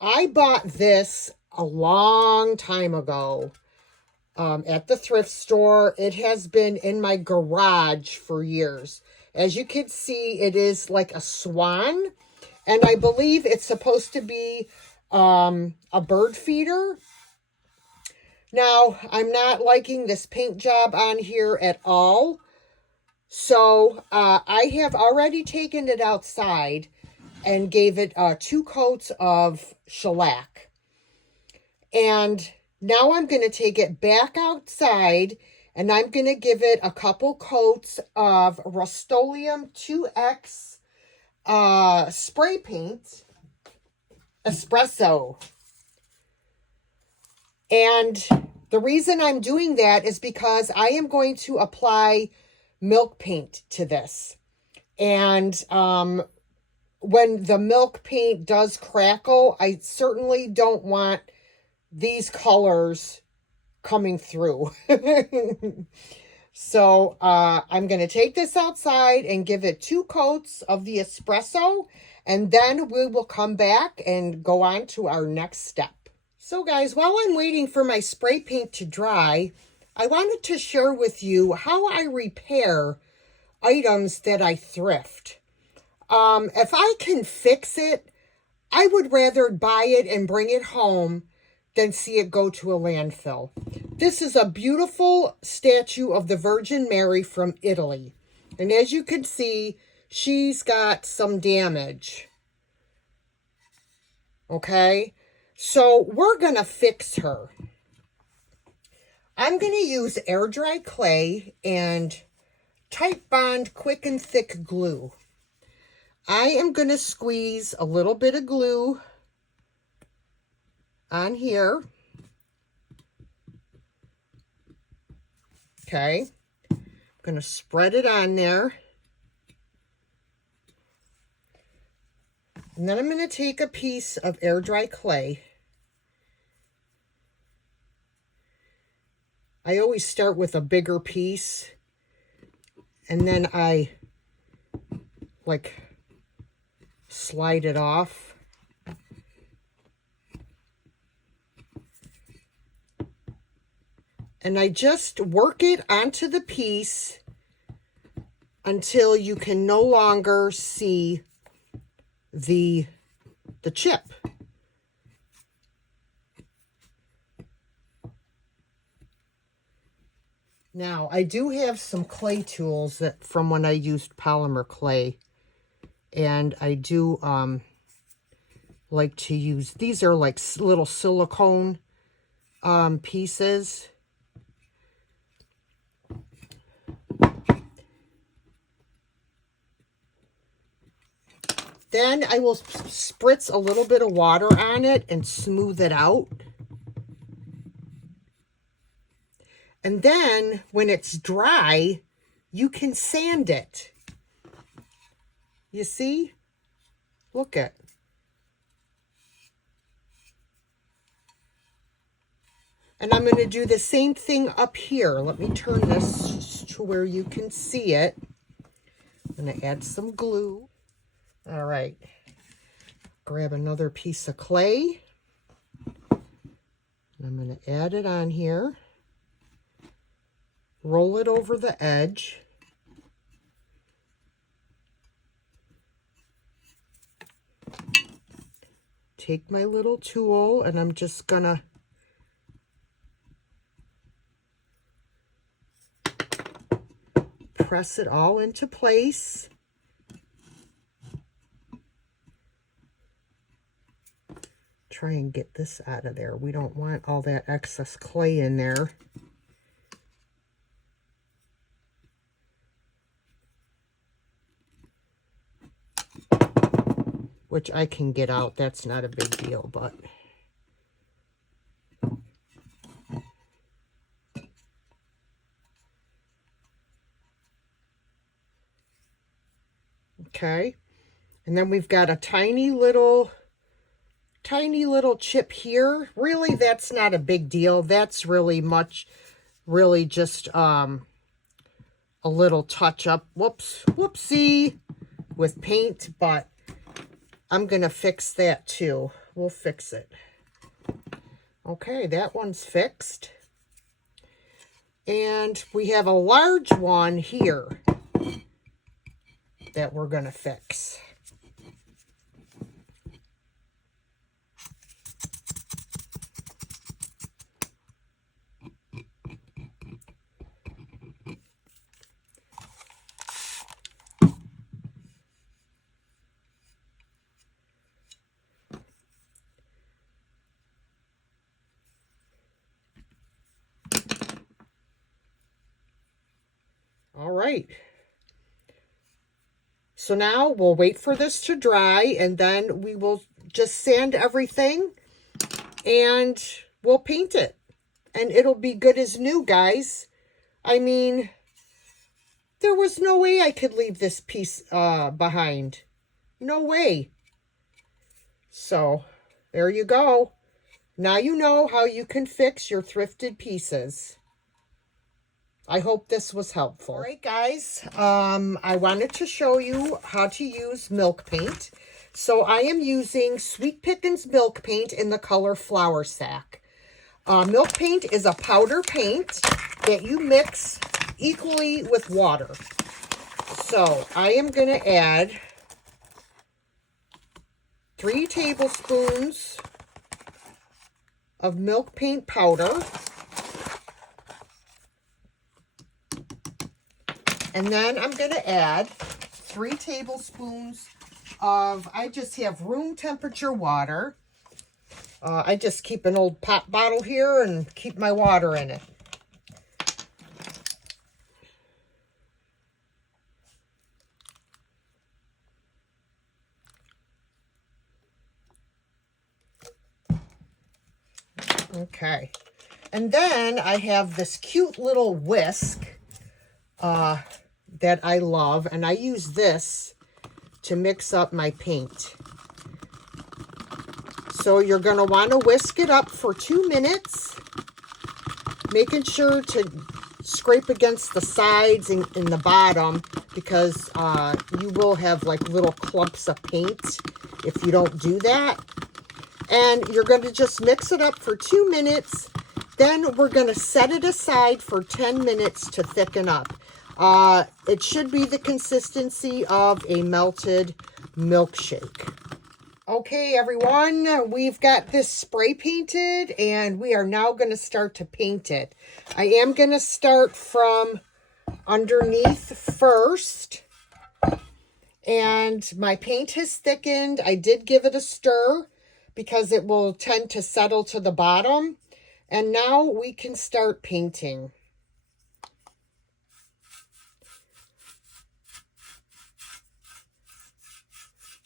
I bought this a long time ago at the thrift store. It has been in my garage for years. As you can see, it is like a swan, and I believe it's supposed to be a bird feeder. Now, I'm not liking this paint job on here at all. So, I have already taken it outside and gave it 2 coats of shellac. And now I'm going to take it back outside and I'm going to give it a couple coats of Rust-Oleum 2X spray paint, espresso. And the reason I'm doing that is because I am going to apply milk paint to this. And when the milk paint does crackle, I certainly don't want these colors coming through. So I'm going to take this outside and give it 2 coats of the espresso. And then we will come back and go on to our next step. So guys, while I'm waiting for my spray paint to dry, I wanted to share with you how I repair items that I thrift. If I can fix it, I would rather buy it and bring it home than see it go to a landfill. This is a beautiful statue of the Virgin Mary from Italy. And as you can see, she's got some damage. Okay? So we're going to fix her. I'm going to use air dry clay and Titebond quick and thick glue. I am going to squeeze a little bit of glue on here. Okay. I'm going to spread it on there. And then I'm going to take a piece of air dry clay. I always start with a bigger piece. And then I slide it off. And I just work it onto the piece until you can no longer see the chip. Now, I do have some clay tools that from when I used polymer clay. And I do like to use, these are like little silicone pieces. Then I will spritz a little bit of water on it and smooth it out. And then when it's dry, you can sand it. You see? Look at. And I'm going to do the same thing up here. Let me turn this to where you can see it. I'm going to add some glue. All right. Grab another piece of clay. I'm going to add it on here. Roll it over the edge. Take my little tool and I'm just going to press it all into place. Try and get this out of there. We don't want all that excess clay in there. Which I can get out. That's not a big deal, but... Okay. And then we've got a tiny little chip here. Really, that's not a big deal. That's really just a little touch up. Whoopsie with paint, but I'm going to fix that too. We'll fix it. Okay, that one's fixed. And we have a large one here that we're going to fix. All right. So now we'll wait for this to dry, and then we will just sand everything and we'll paint it. And it'll be good as new, guys. I mean, there was no way I could leave this piece behind. No way. So, there you go. Now you know how you can fix your thrifted pieces. I hope this was helpful. All right, guys. I wanted to show you how to use milk paint. So I am using Sweet Pickins milk paint in the color Flour Sack. Milk paint is a powder paint that you mix equally with water. So I am going to add 3 tablespoons of milk paint powder. And then I'm going to add 3 tablespoons of, I just have room temperature water. I just keep an old pop bottle here and keep my water in it. Okay. And then I have this cute little whisk that I love, and I use this to mix up my paint. So you're going to want to whisk it up for 2 minutes, making sure to scrape against the sides and the bottom, because you will have like little clumps of paint if you don't do that. And you're going to just mix it up for 2 minutes. Then we're going to set it aside for 10 minutes to thicken up. It should be the consistency of a melted milkshake. Okay, everyone, we've got this spray painted, and we are now going to start to paint it. I am going to start from underneath first. And my paint has thickened. I did give it a stir because it will tend to settle to the bottom. And now we can start painting.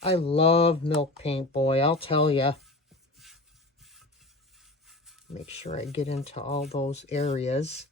I love milk paint, boy, I'll tell you. Make sure I get into all those areas.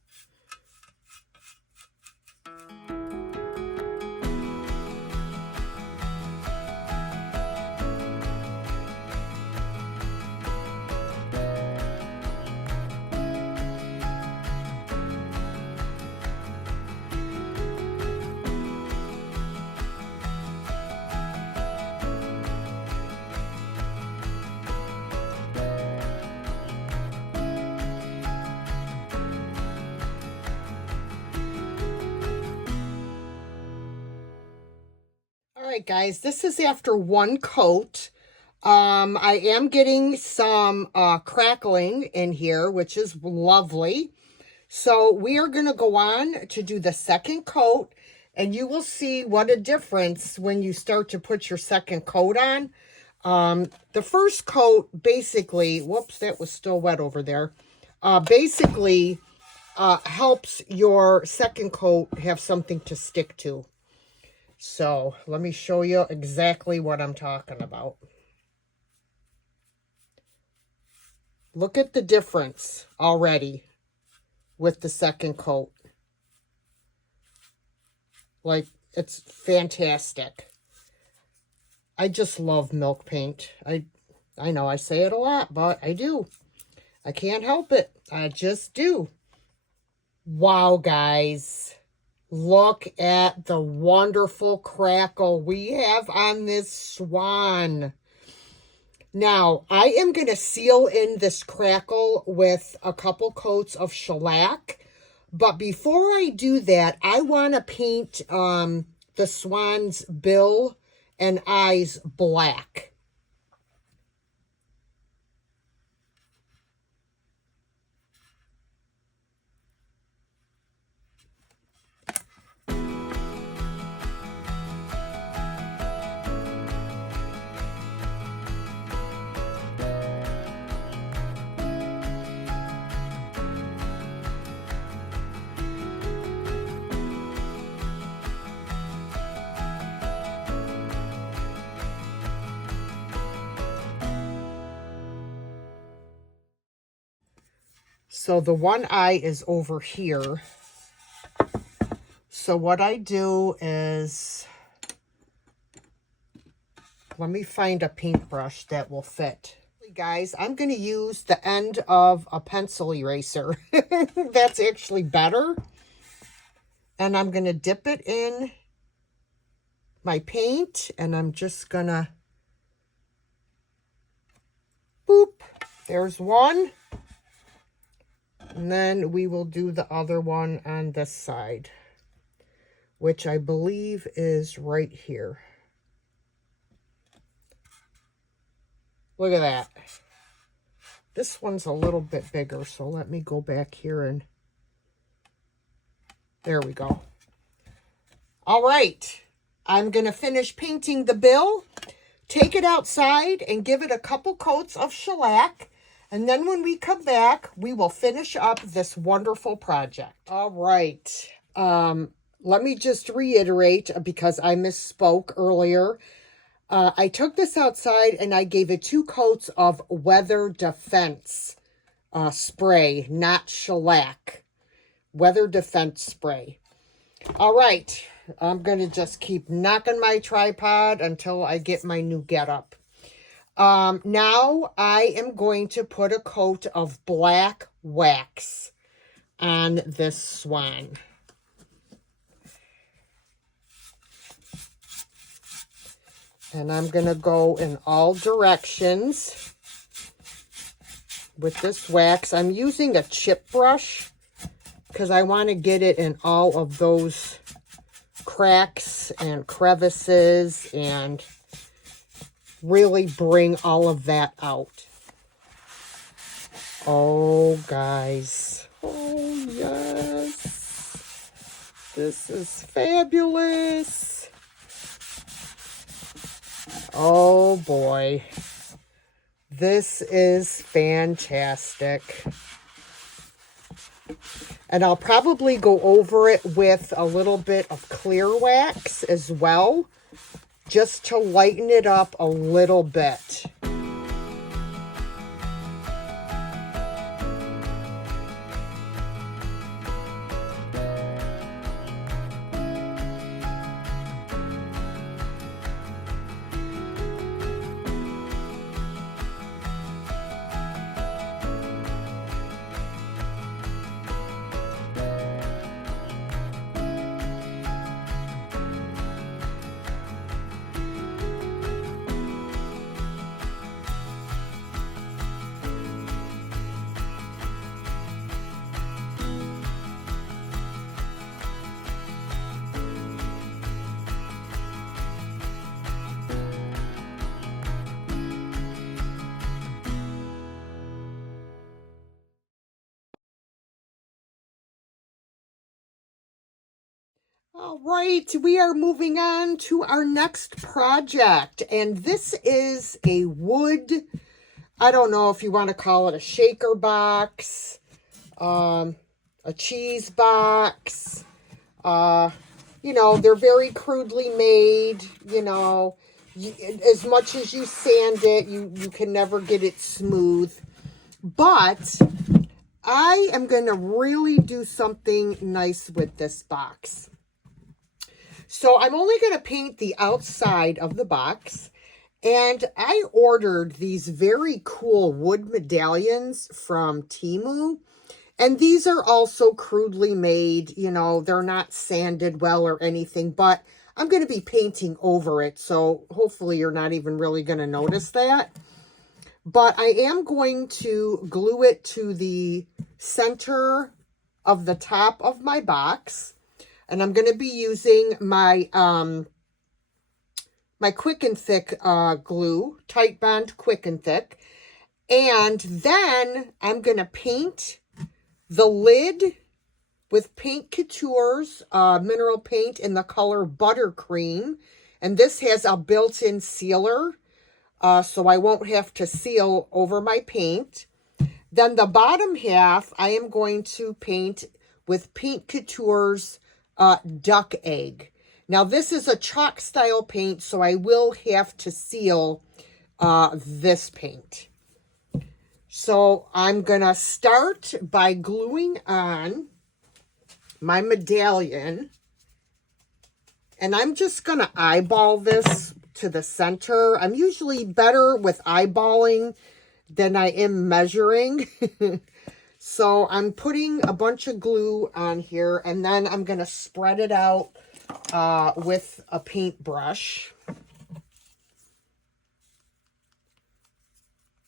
Alright guys, this is after 1 coat. I am getting some crackling in here, which is lovely. So we are going to go on to do the second coat, and you will see what a difference when you start to put your second coat on. The first coat basically, whoops, that was still wet over there, basically helps your second coat have something to stick to. So let me show you exactly what I'm talking about. Look at the difference already with the second coat. Like, it's fantastic. I just love milk paint. I know I say it a lot, but I do. I can't help it. I just do. Wow, guys. Look at the wonderful crackle we have on this swan. Now, I am going to seal in this crackle with a couple coats of shellac. But before I do that, I want to paint the swan's bill and eyes black. So the one eye is over here. So what I do is, let me find a paintbrush that will fit. Guys, I'm going to use the end of a pencil eraser. That's actually better. And I'm going to dip it in my paint, and I'm just going to, boop, there's one. And then we will do the other one on this side, which I believe is right here. Look at that. This one's a little bit bigger, so let me go back here and there we go. All right, I'm going to finish painting the bill, take it outside and give it a couple coats of shellac. And then when we come back, we will finish up this wonderful project. All right. Let me just reiterate, because I misspoke earlier. I took this outside and I gave it 2 coats of Weather Defense spray, not shellac. Weather Defense spray. All right. I'm going to just keep knocking my tripod until I get my new getup. Now I am going to put a coat of black wax on this swan. And I'm going to go in all directions with this wax. I'm using a chip brush because I want to get it in all of those cracks and crevices and really bring all of that out. Oh, guys. Oh, yes. This is fabulous. Oh, boy. This is fantastic. And I'll probably go over it with a little bit of clear wax as well, just to lighten it up a little bit. All right, we are moving on to our next project, and this is a wood, I don't know if you want to call it a shaker box, a cheese box, you know, they're very crudely made, you know, as much as you sand it, you can never get it smooth, but I am going to really do something nice with this box. So I'm only going to paint the outside of the box, and I ordered these very cool wood medallions from Temu, and these are also crudely made, you know, they're not sanded well or anything, but I'm going to be painting over it, so hopefully you're not even really going to notice that. but I am going to glue it to the center of the top of my box. And I'm going to be using my my Quick and Thick glue, Tight Bond Quick and Thick. And then I'm going to paint the lid with Paint Couture's mineral paint in the color Buttercream. And this has a built-in sealer, so I won't have to seal over my paint. Then the bottom half, I am going to paint with Paint Couture's Duck Egg. Now, this is a chalk style paint, so I will have to seal this paint. So I'm going to start by gluing on my medallion. And I'm just going to eyeball this to the center. I'm usually better with eyeballing than I am measuring. So I'm putting a bunch of glue on here, and then I'm going to spread it out with a paintbrush,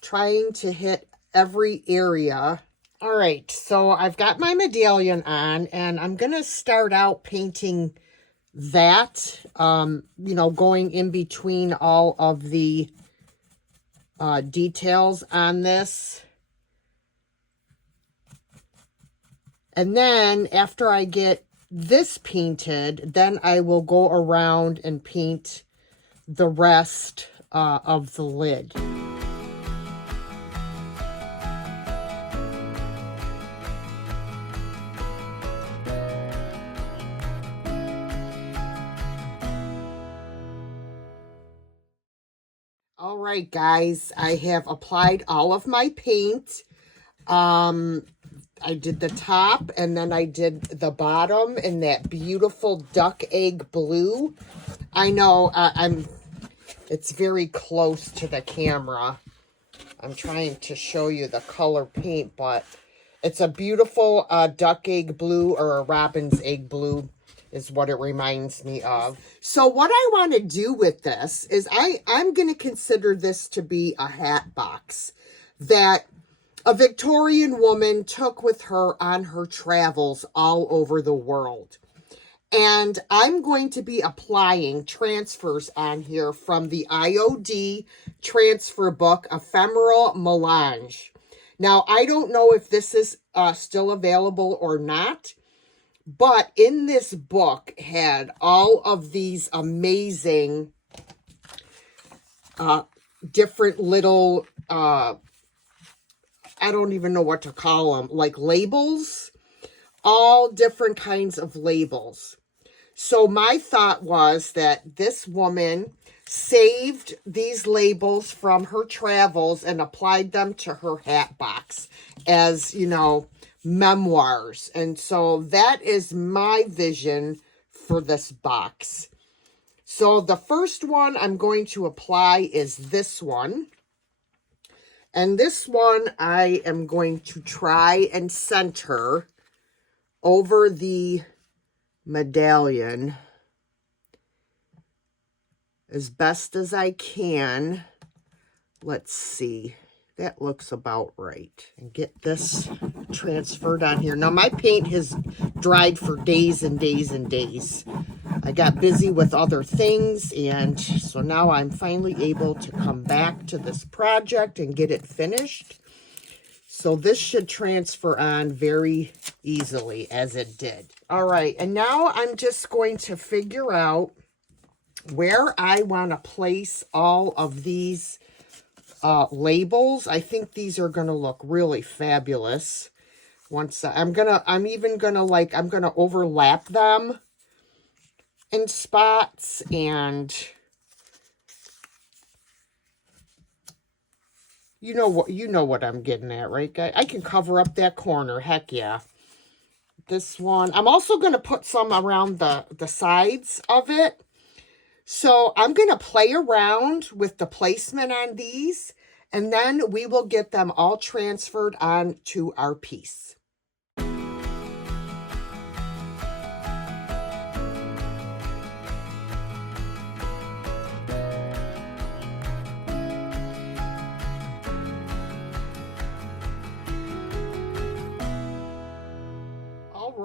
trying to hit every area. All right, so I've got my medallion on, and I'm going to start out painting that, you know, going in between all of the details on this. And then after I get this painted, then I will go around and paint the rest of the lid. All right, guys, I have applied all of my paint. I did the top, and then I did the bottom in that beautiful duck egg blue. I know it's very close to the camera. I'm trying to show you the color paint, but it's a beautiful duck egg blue, or a robin's egg blue is what it reminds me of. So what I want to do with this is I'm going to consider this to be a hat box that a Victorian woman took with her on her travels all over the world. And I'm going to be applying transfers on here from the IOD transfer book, Ephemeral Melange. Now, I don't know if this is still available or not, but in this book had all of these amazing different little I don't even know what to call them, like labels, all different kinds of labels. So my thought was that this woman saved these labels from her travels and applied them to her hat box as, you know, memoirs. And so that is my vision for this box. So the first one I'm going to apply is this one. And this one I am going to try and center over the medallion as best as I can. Let's see. That looks about right. And get this transferred on here. Now, my paint has dried for days and days and days. I got busy with other things, and so now I'm finally able to come back to this project and get it finished. So this should transfer on very easily, as it did. All right, and now I'm just going to figure out where I want to place all of these labels. I think these are going to look really fabulous. Once I'm gonna overlap them in spots, and you know what I'm getting at, right, guys? I can cover up that corner. Heck yeah. This one, I'm also going to put some around the sides of it. So I'm going to play around with the placement on these, and then we will get them all transferred on to our piece.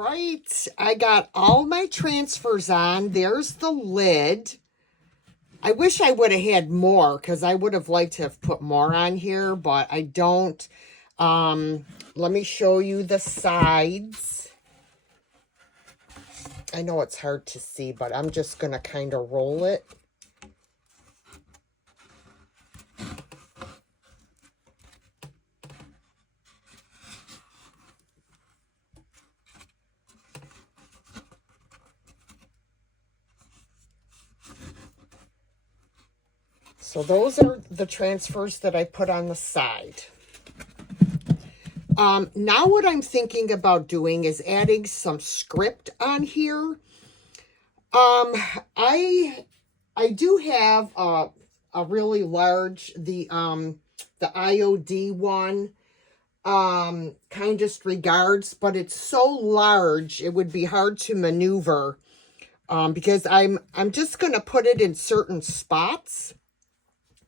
right, I got all my transfers on. There's the lid. I wish I would have had more because I would have liked to have put more on here, but I don't. Let me show you the sides. I know it's hard to see, but I'm just going to kind of roll it. So those are the transfers that I put on the side. Now what I'm thinking about doing is adding some script on here. I do have a really large, the IOD one, kindest regards, but it's so large it would be hard to maneuver, because I'm just going to put it in certain spots.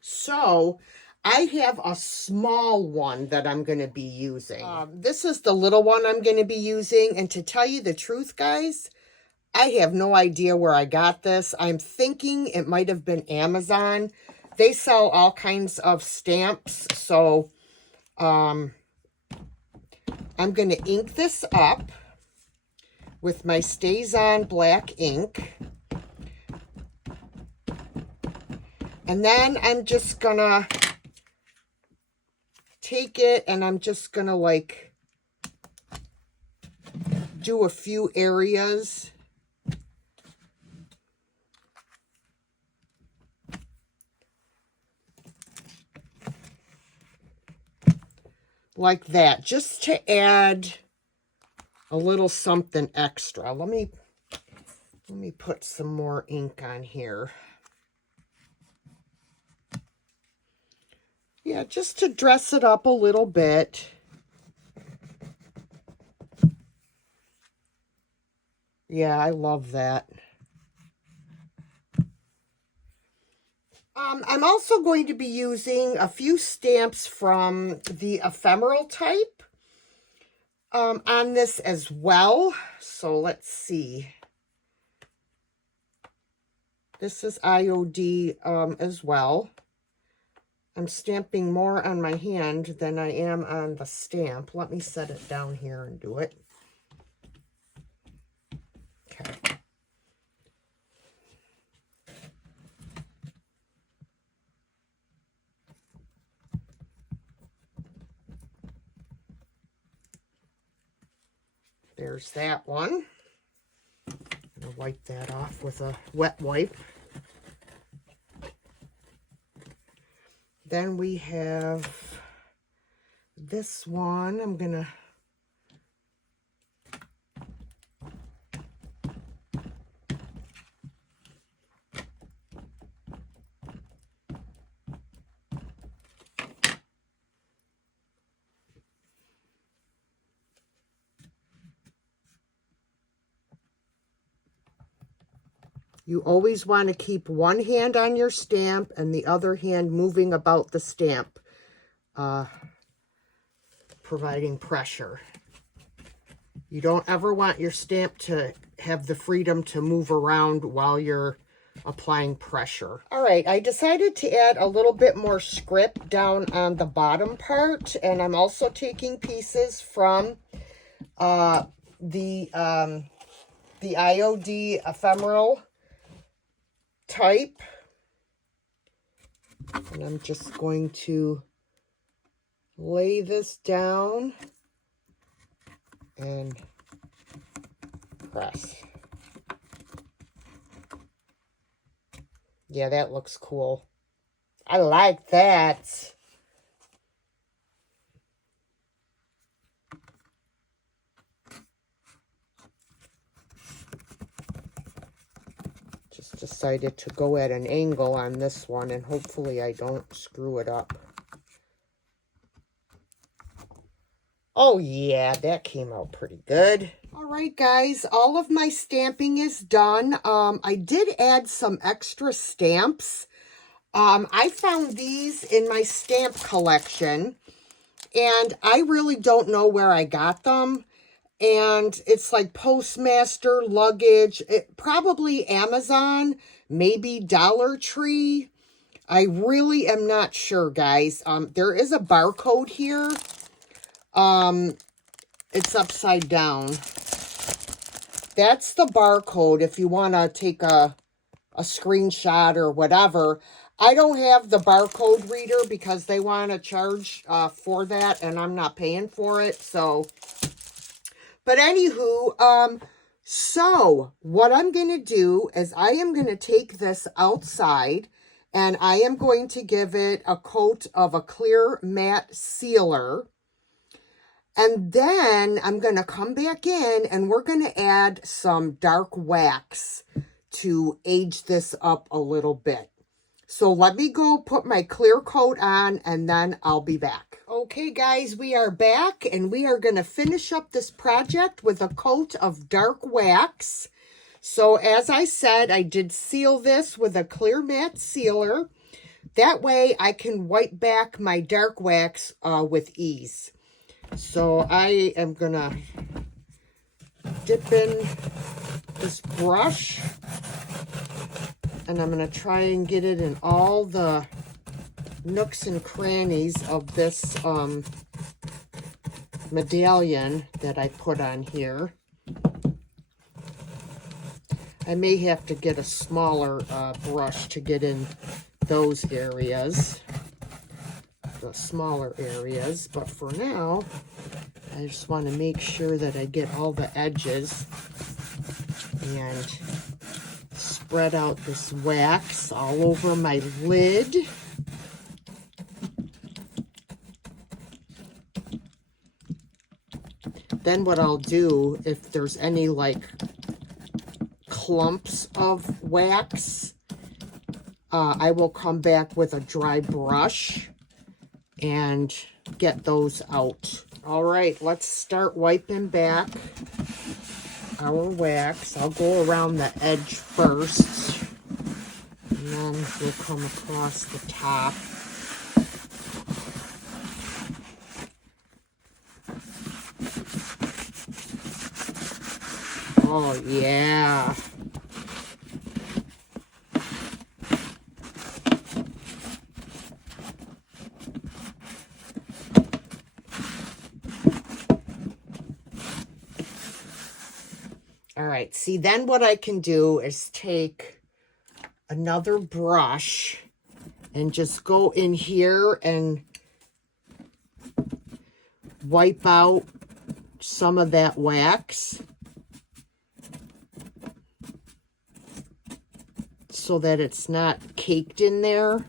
So I have a small one that I'm going to be using. This is the little one I'm going to be using. And to tell you the truth, guys, I have no idea where I got this. I'm thinking it might have been Amazon. They sell all kinds of stamps. So I'm going to ink this up with my StazOn black ink. And then I'm just going to take it and I'm just going to like do a few areas. Like that, just to add a little something extra. Let me put some more ink on here. Yeah, just to dress it up a little bit. Yeah, I love that. I'm also going to be using a few stamps from the ephemeral type on this as well. So let's see. This is IOD as well. I'm stamping more on my hand than I am on the stamp. Let me set it down here and do it. Okay. There's that one. I'm going to wipe that off with a wet wipe. Then we have this one. I'm going to You always want to keep one hand on your stamp and the other hand moving about the stamp, providing pressure. You don't ever want your stamp to have the freedom to move around while you're applying pressure. All right, I decided to add a little bit more script down on the bottom part, and I'm also taking pieces from the IOD ephemeral type, and I'm just going to lay this down and press. Yeah, that looks cool. I like that. Just decided to go at an angle on this one, and hopefully I don't screw it up. Oh yeah, that came out pretty good. All right, guys, all of my stamping is done. I did add some extra stamps. I found these in my stamp collection, and I really don't know where I got them. And it's like Postmaster, luggage, probably Amazon, maybe Dollar Tree. I really am not sure, guys. There is a barcode here. It's upside down. That's the barcode if you want to take a screenshot or whatever. I don't have the barcode reader because they want to charge for that, and I'm not paying for it. So, but anywho, so what I'm going to do is I am going to take this outside, and I am going to give it a coat of a clear matte sealer. And then I'm going to come back in and we're going to add some dark wax to age this up a little bit. So let me go put my clear coat on and then I'll be back. Okay, guys, we are back and we are going to finish up this project with a coat of dark wax. So as I said, I did seal this with a clear matte sealer. That way I can wipe back my dark wax with ease. So I am going to dip in this brush and I'm going to try and get it in all the nooks and crannies of this medallion that I put on here. I may have to get a smaller brush to get in those areas. The smaller areas, but for now I just want to make sure that I get all the edges and spread out this wax all over my lid. Then what I'll do, if there's any like clumps of wax, I will come back with a dry brush and get those out. All right, let's start wiping back our wax. I'll go around the edge first, and then we'll come across the top. Oh, yeah. All right, see, then what I can do is take another brush and just go in here and wipe out some of that wax so that it's not caked in there.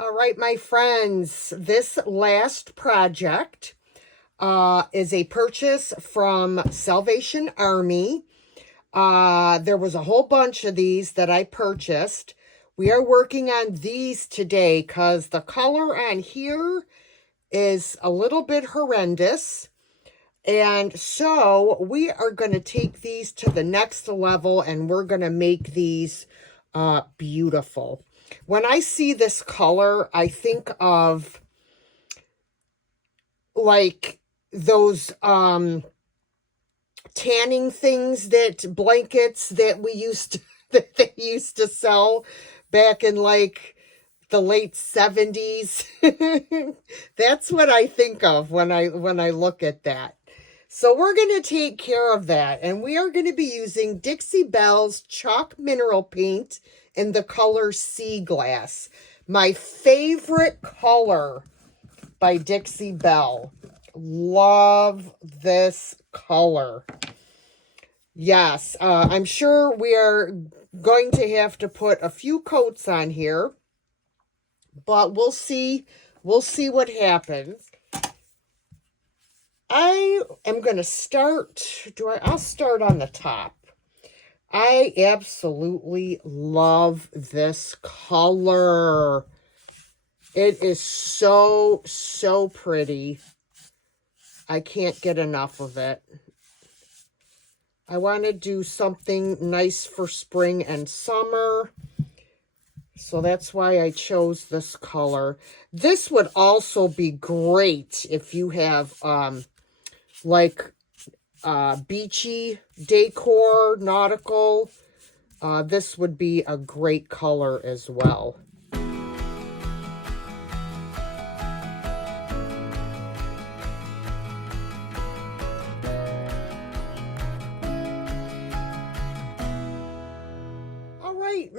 All right, my friends, this last project is a purchase from Salvation Army. There was a whole bunch of these that I purchased. We are working on these today because the color on here is a little bit horrendous. And so we are going to take these to the next level and we're going to make these beautiful. When I see this color, I think of like those tanning things, that blankets that we used to, that they used to sell back in like the late 70s. That's what I think of when I look at that. So we're going to take care of that, and we are going to be using Dixie Belle's Chalk Mineral Paint in the color Sea Glass. My favorite color by Dixie Belle. Love this color. Yes, I'm sure we are going to have to put a few coats on here, but we'll see. We'll see what happens. I am going to start, I'll start on the top. I absolutely love this color. It is so, so pretty. I can't get enough of it. I want to do something nice for spring and summer. So that's why I chose this color. This would also be great if you have like beachy decor, nautical. This would be a great color as well.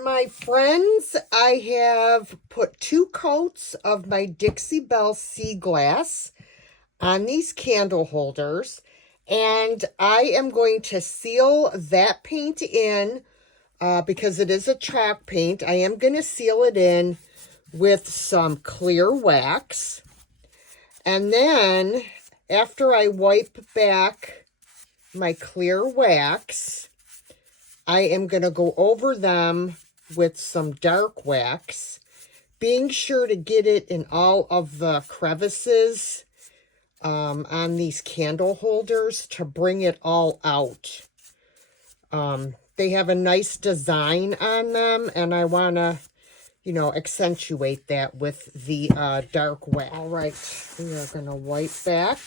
My friends, I have put 2 coats of my Dixie Belle Sea Glass on these candle holders, and I am going to seal that paint in because it is a chalk paint. I am going to seal it in with some clear wax, and then after I wipe back my clear wax, I am going to go over them with some dark wax, being sure to get it in all of the crevices on these candle holders to bring it all out. They have a nice design on them, and I want to, you know, accentuate that with the dark wax. All right, we are going to wipe back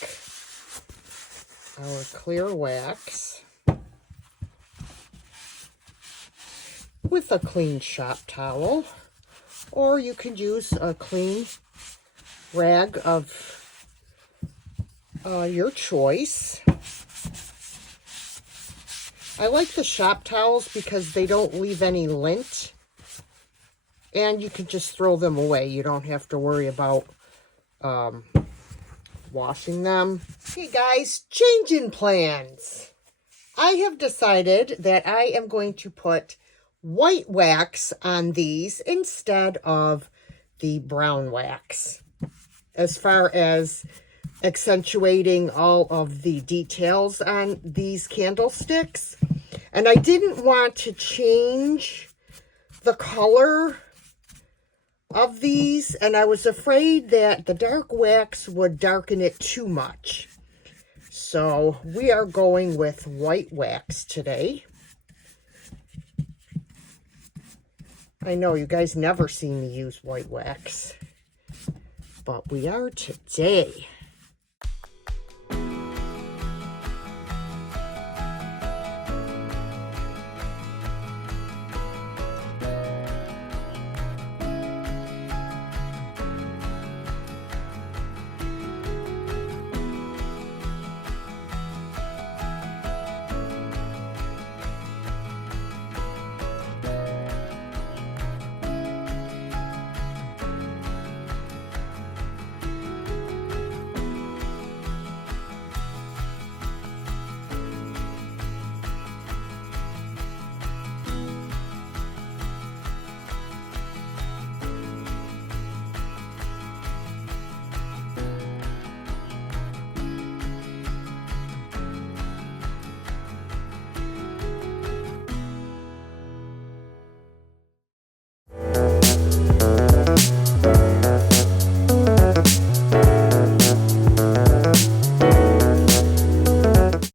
our clear wax with a clean shop towel, or you could use a clean rag of your choice. I like the shop towels because they don't leave any lint, and you can just throw them away. You don't have to worry about washing them. Hey guys, changing plans. I have decided that I am going to put white wax on these instead of the brown wax, as far as accentuating all of the details on these candlesticks. And I didn't want to change the color of these, and I was afraid that the dark wax would darken it too much. So we are going with white wax today. I know you guys never see me use white wax, but we are today.